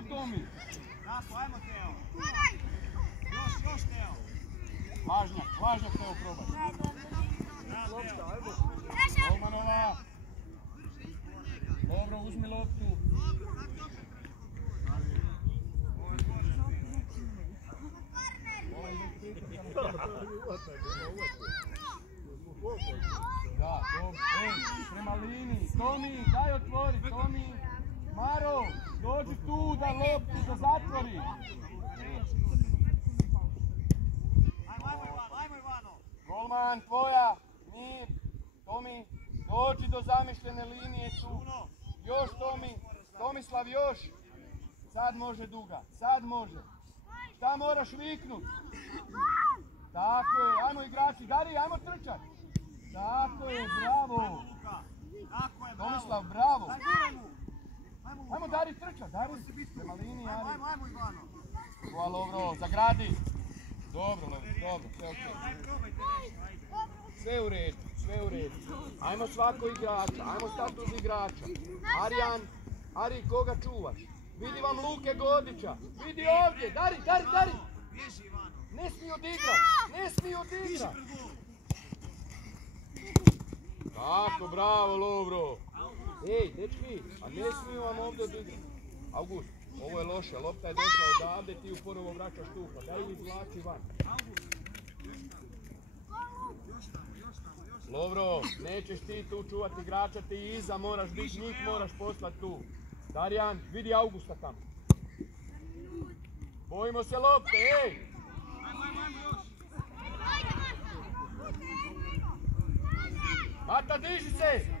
Bravo, Tomi! Tako, ajmo Teo. Još Teo. Važnjak Teo probaj. Lopta, ajmo. Golmanova. Dobro, uzmi loptu. Da, dobro. Prema liniji. Tomi, daj otvori, Tomi. Maro, dođi tu da loptu da zatvori. Ajmo Ivano. Golman, tvoja. Mir. Tomi, dođi do zamišljene linije tu. Još Tomi. Tomislav još. Sad može duga. Sad može. Šta moraš viknut? Tako je. Ajmo igrači. Dari, ajmo trčat. Tako je. Bravo. Tomislav, bravo. Ajmo Dari trčat. Dari. Prema liniji. Ajmo Ivano. Hvala Lovro. Zagradi. Dobro Lovro. Dobro. Sve okej. Sve u redu. Sve u redu. Ajmo svako igrača. Ajmo stati uz igrača. Arijan. Ari, koga čuvaš? Vidi vam Luke Godića. Vidi ovdje. Dari. Ne smiju odigrat. Tako, bravo Lovro. Ej, dečki, a ne smiju vam ovdje odigrat. August, ovo je loše. Lopta je došla odavde, ti ju ponovo vraćaš tu. Pa daj ju izvlači van. Lovro, nećeš ti tu čuvati igrača, ti iza moraš biti, njih moraš poslati tu. Darjan, vidi Augusta tamo. Bojimo se lopte, ej! Mata, diži se!